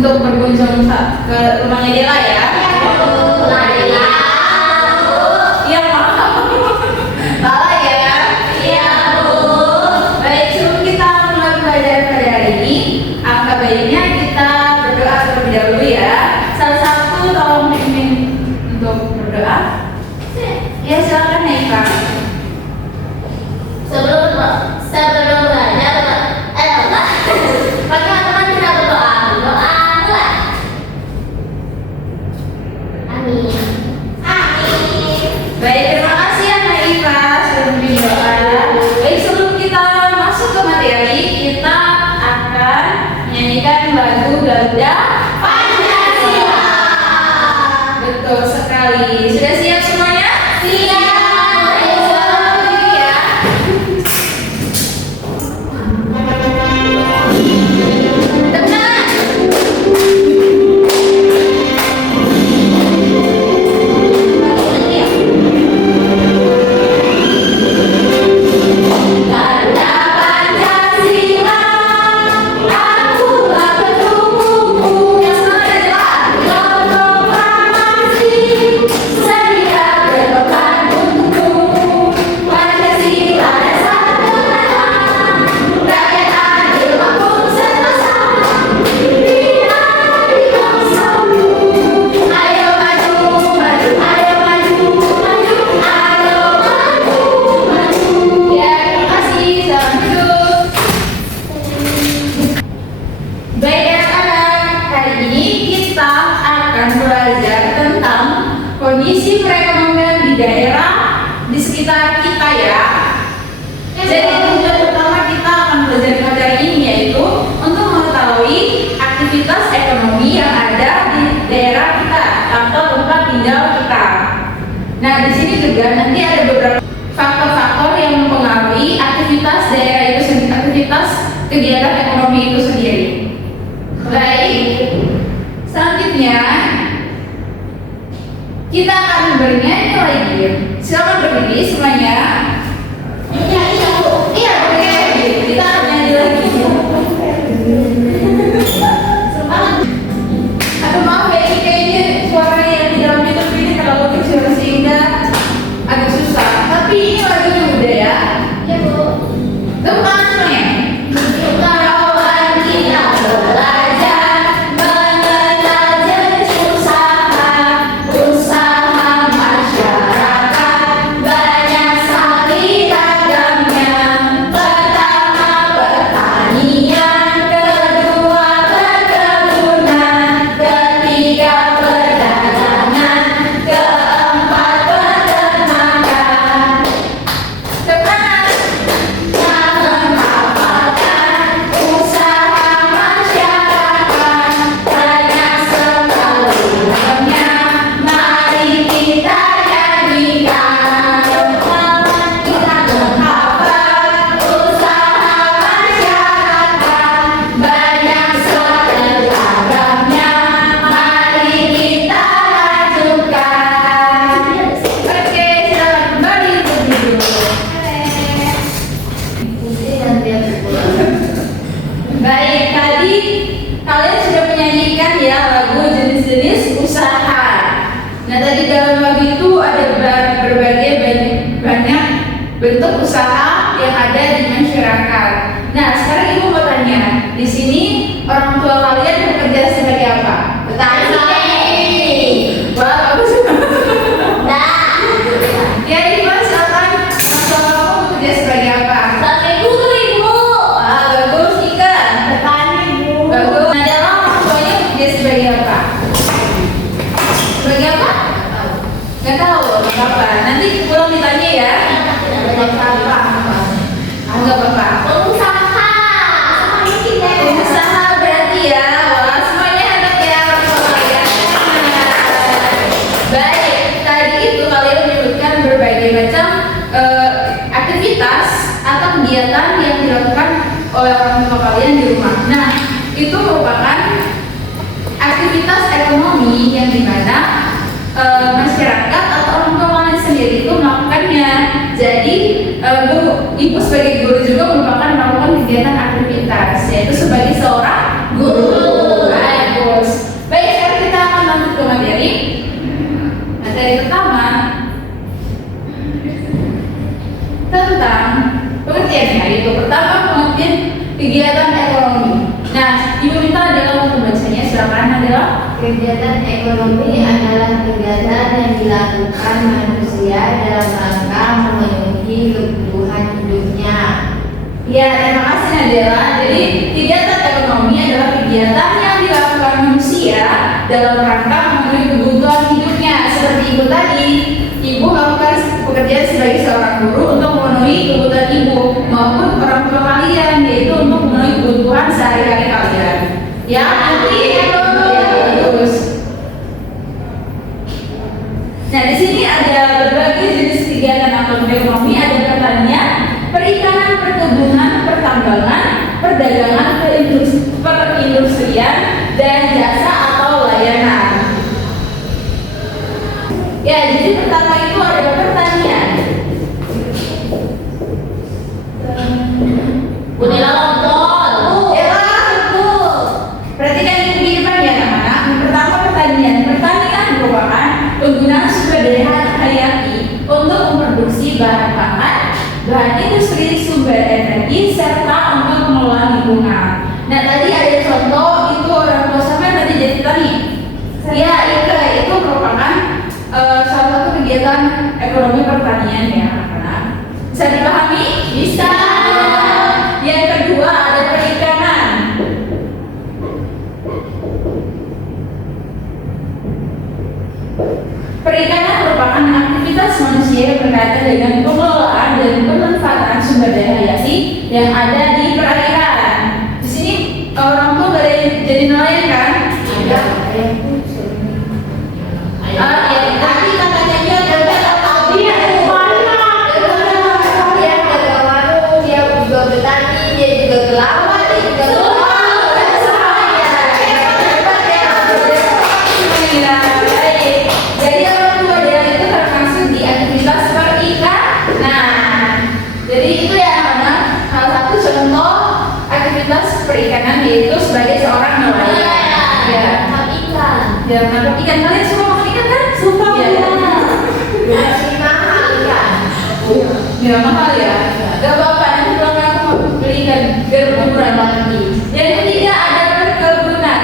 untuk berkunjung ke rumahnya Dela ya. Iya maaf, salah ya. Iya Bu. Baik, sebelum kita mulai pelajaran pada hari ini, angka baiknya kita berdoa terlebih dahulu ya. Salah satu tolong pimpin untuk berdoa. Ya silakan Naifa. Sebelum belajar, bagi teman-teman kita berdoa dulu. Amin. Baik, terima kasih ya Naifa sudah memberi doa. Baik, sebelum kita masuk ke materi, kita akan menyanyikan lagu Garuda Pancasila. Betul sekali. Sudah siap semuanya? Siap. Kondisi perekonomian di daerah di sekitar kita ya. Jadi tujuan pertama kita akan belajar materi ini yaitu untuk mengetahui aktivitas ekonomi yang ada di daerah kita atau tempat tinggal kita. Nah, di sini juga nanti ada beberapa faktor-faktor yang mempengaruhi aktivitas daerah itu sendiri, aktivitas kegiatan ekonomi itu sendiri. Baik, selanjutnya kita akan bernyanyi lagi. Silakan berdiri semuanya. Iya Bu. Iya, bernyanyi. Kita akan nyanyi lagi. Aduh maaf ya, ini kayaknya suara yang di dalam YouTube ini terlalu kecil sehingga agak susah. Tapi ini lagunya udah ya. Iya Bu. Tepuk tangan semuanya. Kawan kita belajar mengenal jenis usaha masyarakat banyak sekali ragamnya. Pertama pertanian, kedua perkebunan, ketiga perdagangan, keempat peternakan. Semangat. Usaha masyarakat banyak sekali ragamnya. Mari kita jadikan kita menghafal usaha masyarakat banyak sekali ragamnya. Mari kita lanjutkan. Oke, silakan kembali ke duduk. Baik, tadi kalian sudah menyanyikan ya lagu jenis-jenis usaha. Nah, tadi dalam lagu itu ada berbagai banyak bentuk usaha yang ada di masyarakat. Nah, sekarang ibu mau tanya, di sini orang tua kalian bekerja sebagai apa? Petani. Wah, bagus. Ya, ibu silakan. Orang tua kamu bekerja sebagai apa? Sebagai guru Ibu. Ah, bagus, Ika. Petani Bu. Bagus. Nah, dalam orang tuanya bekerja sebagai apa? Sebagai apa? Gak tahu. Gak apa-apa. Nanti pulang ditanya ya. Gak apa-apa. Gak apa-apa. Pengusaha. Semuanya kita. Pengusaha berarti ya. Wah, semuanya hebat ya orang tua kalian. Baik, tadi itu kalian menyebutkan berbagai macam aktivitas atau kegiatan yang dilakukan oleh orang tua kalian di rumah. Nah, itu merupakan aktivitas ekonomi yang dimana masyarakat atau orang tua kalian sendiri itu melakukannya. Jadi ibu sebagai guru juga merupakan melakukan kegiatan aktivitas, yaitu sebagai seorang guru. Baik, Bu. pengertian ya, itu pertama pengertian kegiatan ekonomi. Nah, Ibu minta adalah untuk bacanya, silakan adalah Kegiatan ekonomi adalah kegiatan yang dilakukan manusia dalam rangka memenuhi kebutuhan hidupnya. ya, terima kasih Nadela. Jadi kegiatan ekonomi adalah kegiatan yang dilakukan manusia dalam rangka memenuhi kebutuhan hidupnya. Seperti Ibu tadi, Ibu melakukan pekerjaan sebagai seorang guru untuk memenuhi kebutuhan Ibu maupun orang tua kalian, yaitu untuk memenuhi kebutuhan sehari-hari kalian. Ya, nanti terus. Nah, di sini ada berbagai jenis kegiatan ekonomi, ada pertanian, perikanan, perkebunan, pertambangan, perdagangan, perindustrian, dan jasa atau layanan. Ya, jadi pertama itu ada pertanian. Bunyilah lontong. Perhatikan ini di depan ya anak-anak. Yang pertama pertanian. Pertanian merupakan penggunaan sumber daya hayati untuk memproduksi bahan pangan, bahan industri, sumber energi, serta untuk mengelola lingkungan. Nah, tadi ada contoh itu orang tua sampai tadi jadi tani. Ya, itu merupakan salah satu kegiatan ekonomi pertanian ya anak-anak. Bisa dipahami? Bisa. Yang kedua ada perikanan. Perikanan merupakan aktivitas manusia yang berkaitan dengan pengelolaan dan pemanfaatan sumber daya hayati yang ada di perairan. Di sini orang tua boleh jadi nelayan kan? Ada. Ya, tadi katanya dia ada tahu dia Dia ada warung, dia juga bertani, dia juga pelawat, dia juga Jadi orang tua dia itu termasuk di aktivitas perikanan. Jadi itu ya anak, salah satu contoh aktivitas perikanan yaitu sebagai seorang nelayan. Ya. ikan. Ya, menangkap ikan. Kalian semua makan ikan kan? Sumpah ya. Masih mahal ikan. Ya mahal ya. Gak apa-apa, nanti kalau aku mau beli ikan biar murah lagi. Yang ketiga ada perkebunan.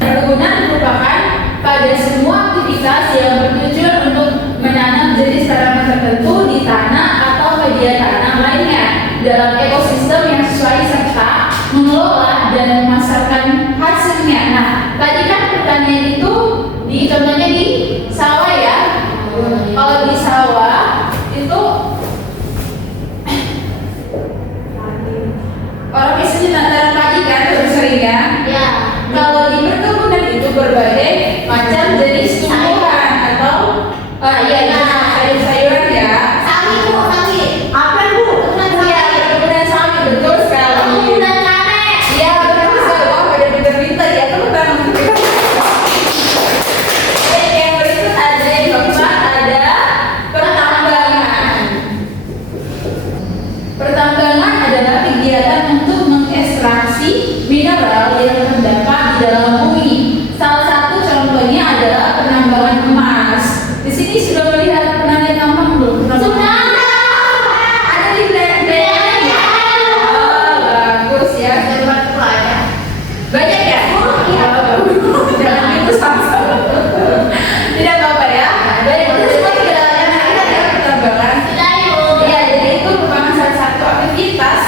Perkebunan merupakan pada semua aktivitas yang bertujuan untuk menanam jenis tanaman tertentu di tanah atau media tanah lainnya dalam ekosistem yang sesuai serta mengelola dan memasarkan hasilnya. Nah, tadi kan pertanian itu contohnya di sawah ya. Kalau di sawah itu orang biasanya nanam padi kan terus sering ya. Ya. Kalau di perkebunan itu berbagai macam jenis tumbuhan atau sayur-sayuran ya. Sawit bu, sawit. Apa Bu? Iya, perkebunan sawit betul sekali. Perkebunan cabai. Iya, betul sekali. Wah, pada pintar-pintar ya teman-teman. Yang berikut ada yang keempat ada pertambangan. Pertambangan adalah kegiatan untuk mengekstraksi mineral yang terdapat di dalam bumi. Salah satu contohnya adalah penambangan emas. Di sini sudah melihat pernah lihat tambang belum? Sudah. Ada di belakang ya? Oh, bagus ya. Tempat pelajar. Banyak ya? Iya. Jangan itu sama-sama. Tidak apa-apa ya. Banyak itu semua tidak ada pertambangan. Sudah yuk. Ya, jadi itu merupakan salah satu aktivitas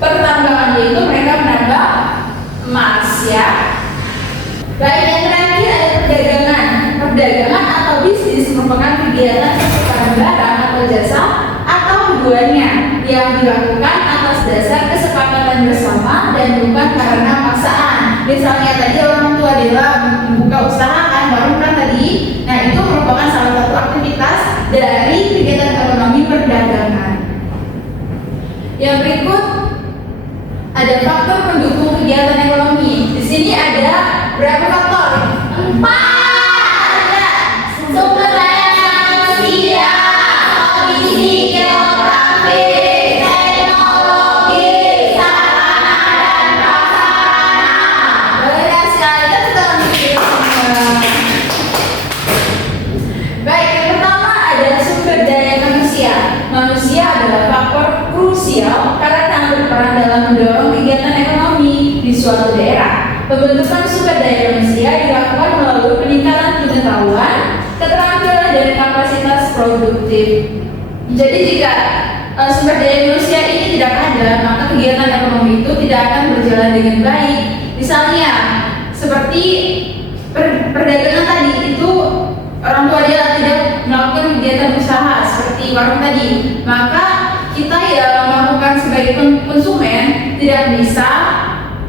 pertambangan, yaitu mereka menambang emas ya. Baik, yang terakhir ada perdagangan. Perdagangan atau bisnis merupakan kegiatan pertukaran barang atau jasa atau keduanya yang dilakukan atas dasar kesepakatan bersama dan bukan karena paksaan. Misalnya tadi orang tua Dela membuka usaha kan, baru kan tadi. Nah, itu merupakan salah satu aktivitas dari kegiatan ekonomi perdagangan. Yang berikut ada faktor pendukung kegiatan ekonomi. Di sini ada berapa faktor? 4. Sumber daya manusia, kondisi geografis, teknologi, sarana dan prasarana. Benar sekali, kita sedang memikirkan. Baik, yang pertama ada sumber daya manusia. Manusia adalah faktor krusial Pembentukan sumber daya manusia dilakukan melalui peningkatan pengetahuan, keterampilan, dan kapasitas produktif. Jadi jika sumber daya manusia ini tidak ada, maka kegiatan ekonomi itu tidak akan berjalan dengan baik. Misalnya seperti perdagangan tadi itu, orang tua dia tidak melakukan kegiatan usaha seperti warung tadi, maka kita yang melakukan sebagai konsumen tidak bisa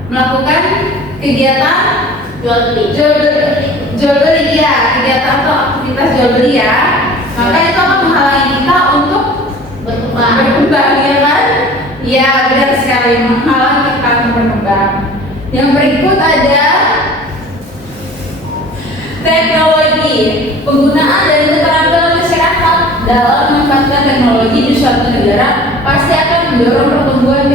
melakukan kegiatan jual beli ya, kegiatan atau aktivitas jual beli ya, maka itu akan menghalangi kita untuk berkembang ya kan? Ya benar sekali, menghalangi kita untuk berkembang. Yang berikut ada teknologi, penggunaan dan keterampilan masyarakat dalam memanfaatkan teknologi di suatu negara pasti akan mendorong pertumbuhan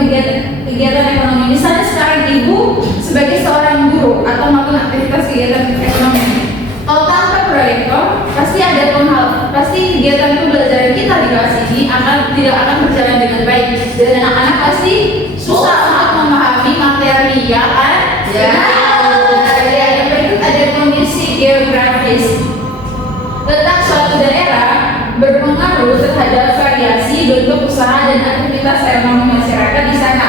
kegiatan ekonomi. Misalnya sekarang ibu sebagai seorang guru atau melakukan aktivitas kegiatan ekonomi, kalau tanpa proyektor pasti kegiatan pembelajaran kita di kelas ini tidak akan berjalan dengan baik dan anak-anak pasti susah untuk memahami materi ya kan? Ya. Yang berikut ada kondisi geografis. Letak suatu daerah berpengaruh terhadap variasi bentuk usaha dan aktivitas ekonomi masyarakat di sana.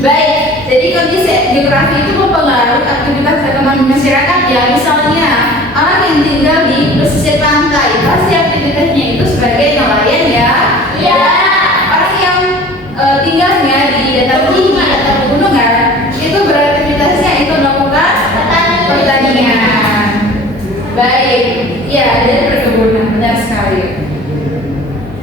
Baik, jadi kondisi geografi itu mempengaruhi aktivitas ekonomi masyarakat ya. Misalnya orang yang tinggal di pesisir pantai pasti aktivitasnya itu sebagai nelayan ya. Ya. Orang yang tinggalnya di dataran tinggi atau pegunungan itu beraktivitasnya itu melakukan pertanian. Baik, ya dari perkebunan, benar sekali.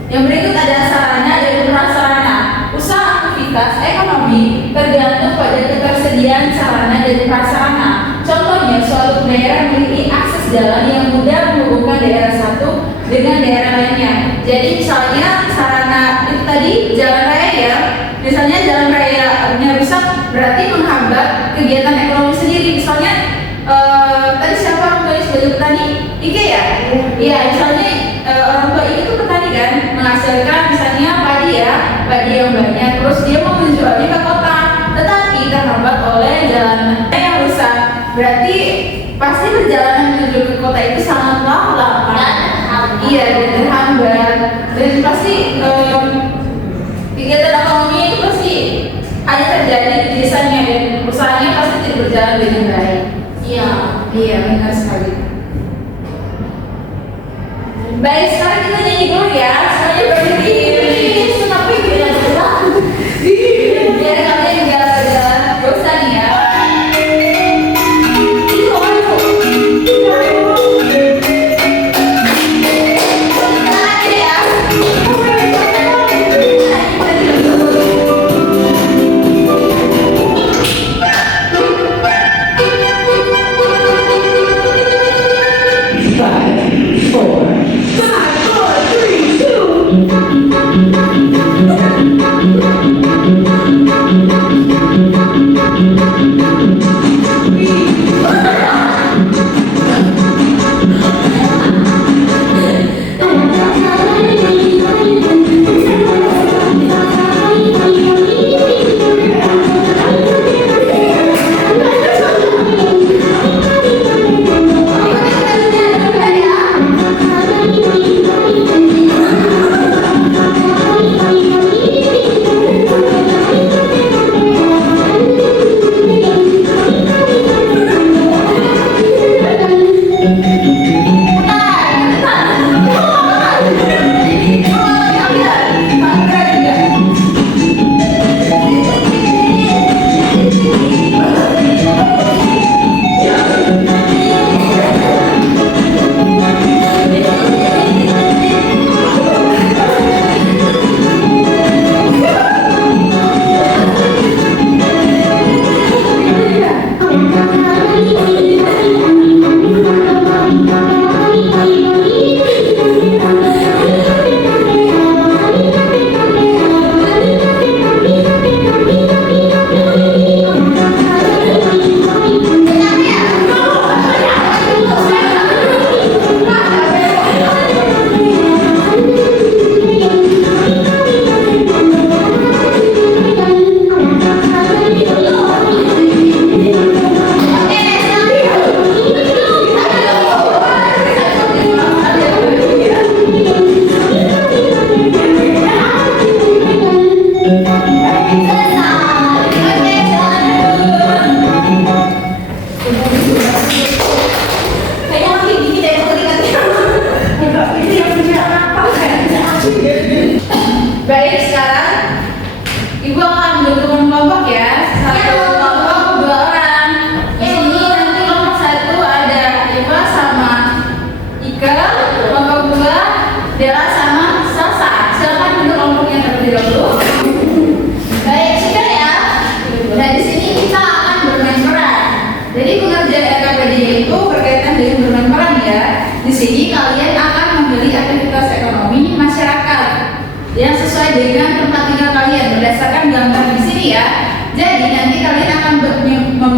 Yang berikut ada sarana dan prasarana. Usaha aktivitas ekonomi tergantung pada ketersediaan sarana dan prasarana. Contohnya, suatu daerah memiliki akses jalan yang mudah menghubungkan daerah satu dengan daerah lainnya. Jadi misalnya sarana itu tadi jalan raya ya. Misalnya jalan raya rusak berarti menghambat kegiatan ekonomi sendiri. Misalnya tadi siapa orang tua sebagai petani? Ike ya? Iya, misalnya orang tua itu petani kan, menghasilkan misalnya padi ya, padi yang banyak, terus dia mau menjualnya ke kota, tetapi terhambat oleh jalan yang rusak. Berarti pasti perjalanan menuju ke kota itu sangat lama. Iya, dan terhambat. Dan pasti kegiatan ekonomi itu pasti hanya terjadi di desanya dan usahanya pasti tidak berjalan dengan baik. Iya, benar sekali. Baik, sekarang kita nyanyi dulu ya. Semuanya berdiri. Tapi biar kalian jalan-jalan bosan ya. Five, four, three, two.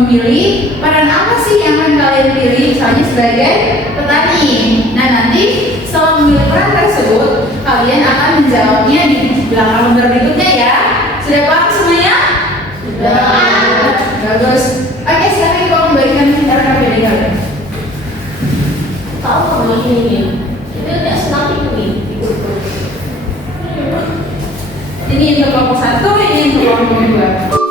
memilih peran apa sih yang akan kalian pilih, misalnya sebagai petani. Nah, nanti setelah memilih peran tersebut, kalian akan menjawabnya di belakang lembar berikutnya ya. Sudah paham semuanya? Sudah. Bagus. Oke, sekarang kita membagikan RKPD kalian. Tahu kamu ini? Itu tidak senang itu nih. Ini untuk kelompok 1, ini untuk kelompok 2.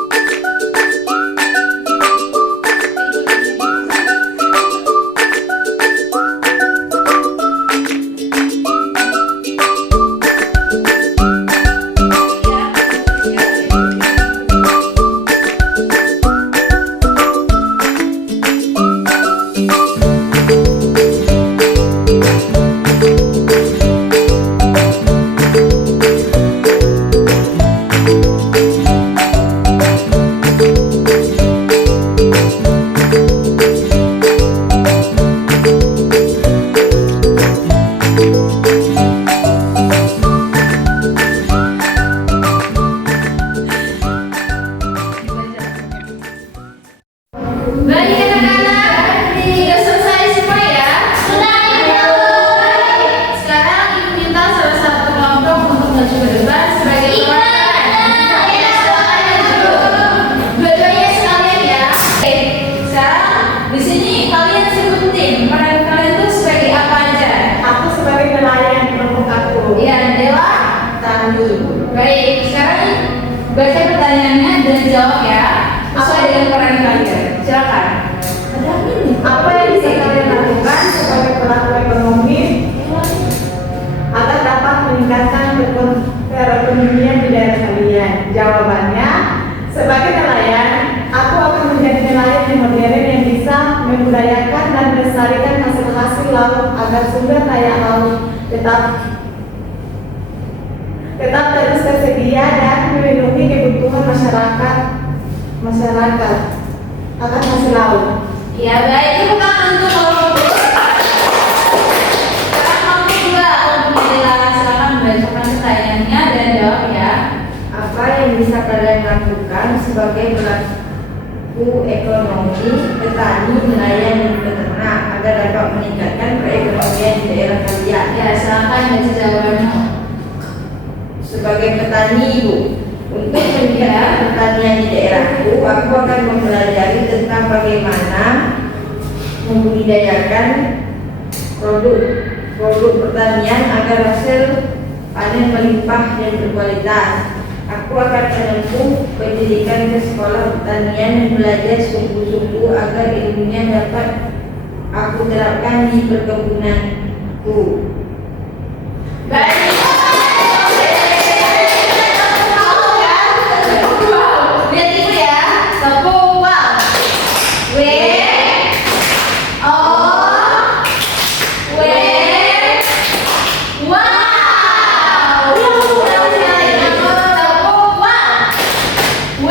Baik anak-anak, sudah selesai semua ya? Sudah, Ibu. Sekarang Ibu minta salah satu kelompok untuk maju ke depan sebagai dua-duanya sekalian ya. Oke, sekarang di sini kalian sebutin peran kalian tuh sebagai apa aja? Aku sebagai nelayan kelompok aku. Iya, Dela, Tandu. Baik, sekarang baca pertanyaannya dan jawab ya. Sesuai dengan peran kalian. Silakan. Apa yang bisa kalian lakukan sebagai pelaku ekonomi agar dapat meningkatkan perekonomian di daerah kalian? Jawabannya, sebagai nelayan, aku akan menjadi nelayan yang modern yang bisa membudayakan dan melestarikan hasil-hasil laut agar sumber daya laut tetap terus tersedia dan melindungi kebutuhan masyarakat akan hasil laut. Ya, baik. Tepuk tangan untuk kelompok dua. Sekarang kelompok dua, kelompok Dela, silakan membacakan pertanyaannya dan jawab ya. Apa yang bisa kalian lakukan sebagai pelaku ekonomi, petani, nelayan, dan peternak agar dapat meningkatkan perekonomian di daerah kalian? Ya, silakan baca jawabannya. Sebagai petani, Ibu, untuk meningkatkan pertanian di daerahku, aku akan mempelajari tentang bagaimana membudidayakan produk pertanian agar hasil panen melimpah dan berkualitas. Aku akan menempuh pendidikan ke sekolah pertanian dan belajar sungguh-sungguh agar ilmunya dapat aku terapkan di perkebunanku. Baik. Lihat Ibu ya. Tepuk wow. W O W wow. Tepuk wow. W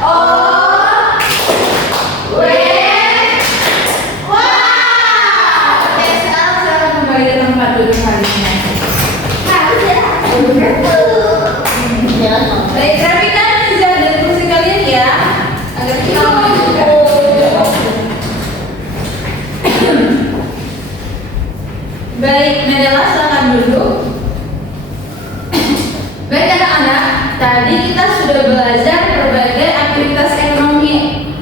O W wow. Oke, sekarang saya kembali ke tempat duduk kalian. Baik, rapikan meja dan kursi kalian ya, agar kita maju. Baik, Nadela silakan duduk. Baik anak-anak, tadi kita sudah belajar berbagai aktivitas ekonomi.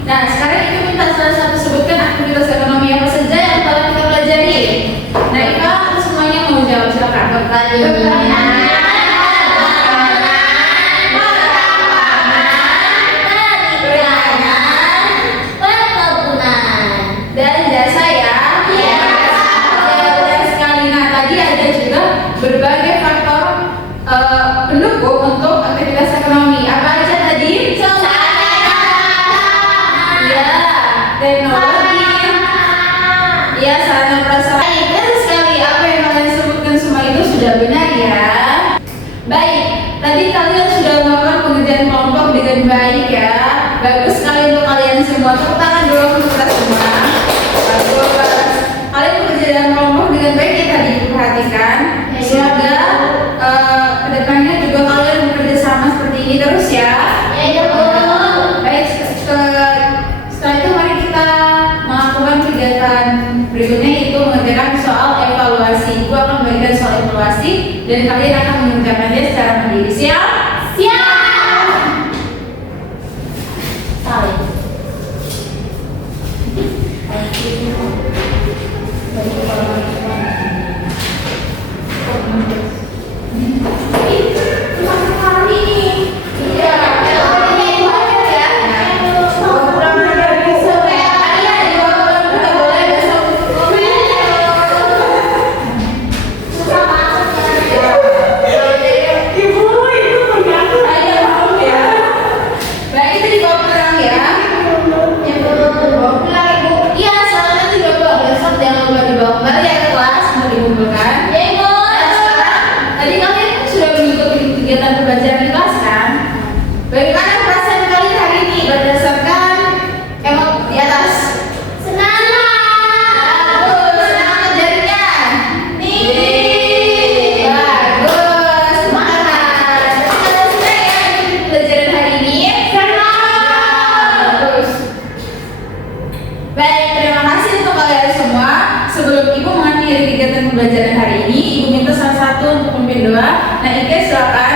Nah, sekarang Ibu minta salah satu sebutkan aktivitas ekonomi apa saja yang telah kita pelajari. Nah, Ibu semuanya mau jawab, silakan. Pertanyaan. Dan jasa ya. Dan sekali, nah tadi ada juga berbagai faktor pendukung untuk aktivitas ekonomi. Apa aja tadi? Ya, teknologi. Ya, sarana prasarana. Dan sekali apa yang kalian sebutkan semua itu sudah benar ya. Baik, tadi kalian sudah melakukan pengerjaan kelompok dengan baik ya. Bagus sekali untuk kalian semua. Tepuk tangan dulu untuk kita semua. Bagus. Kalian bekerja dalam kelompok dengan baik ya tadi perhatikan. Semoga kedepannya juga kalian bekerja sama seperti ini terus ya. Ya, Baik, ya. Iya, soalnya juga bawa besok jangan lupa dibawa kembali ya ke kelas untuk dikumpulkan. Nah, sekarang tadi kalian kan sudah mengikuti kegiatan pembelajaran di kelas kan? Bagaimana perasaan kalian hari ini berdasarkan emot di atas? Senang ngajarinnya. Bagus, semangat. Kalian senang ya mengikuti pelajaran hari ini? Bagus. Baik, terima kasih untuk kalian semua. Sebelum Ibu mengakhiri kegiatan pembelajaran hari ini, Ibu minta salah satu untuk memimpin doa. Nah, Ike silakan.